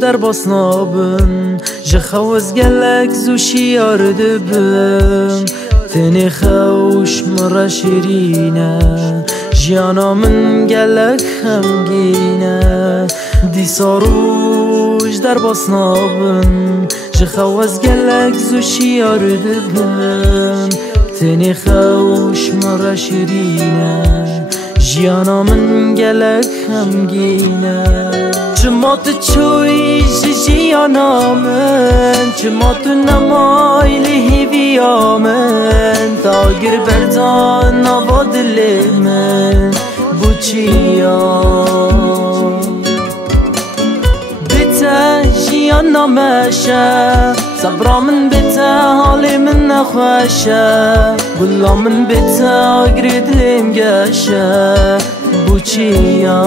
در باسنابن جخوز گلک زوشی یارده بم تنی خوش مرا شیرینه جیانا من گلک خمگینه دیسا روش در باسنابن جخوز گلک زوشی یارده بم تنی خوش مرا شیرینه جیانا من گلک خمگینه چما تو چوی جیانا من چما تو نمایلی هیویا من تاگر بردان نوا دل من بوچیا بتا جیانا مشه صبرا من بتا حالی من نخوشه گلا من بتا اگر دلم گشه بوچیا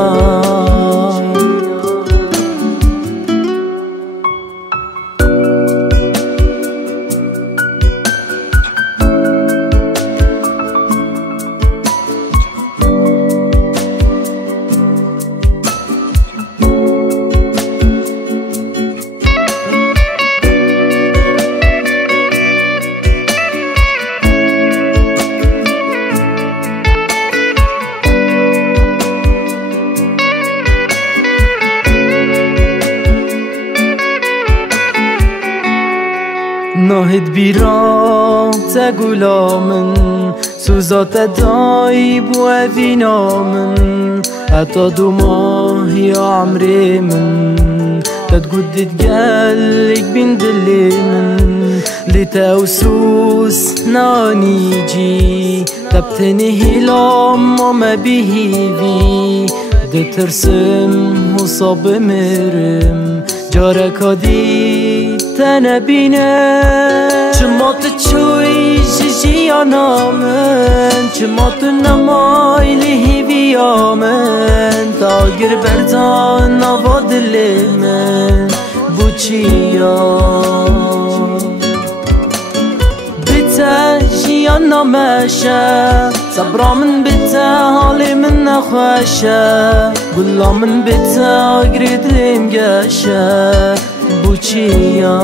ناهد بیرام تگولا من سوزات دای بو اوینا من حتی 2 ماه یا عمری من تتقدد قلق بین دلی من لتوسوس نانيجي تبتني هلا ما بهيفي دترسم وصاب مرم جارك هادي تنبينه چما تو چوی جیانا من چما تو نمایلی هیویا من تاگر بردان نوا دل من بوچیا بتا جیانا مشه صبرا من بتا حالی من نخوشه گلا من بتا اگر دلم گشه بوچیا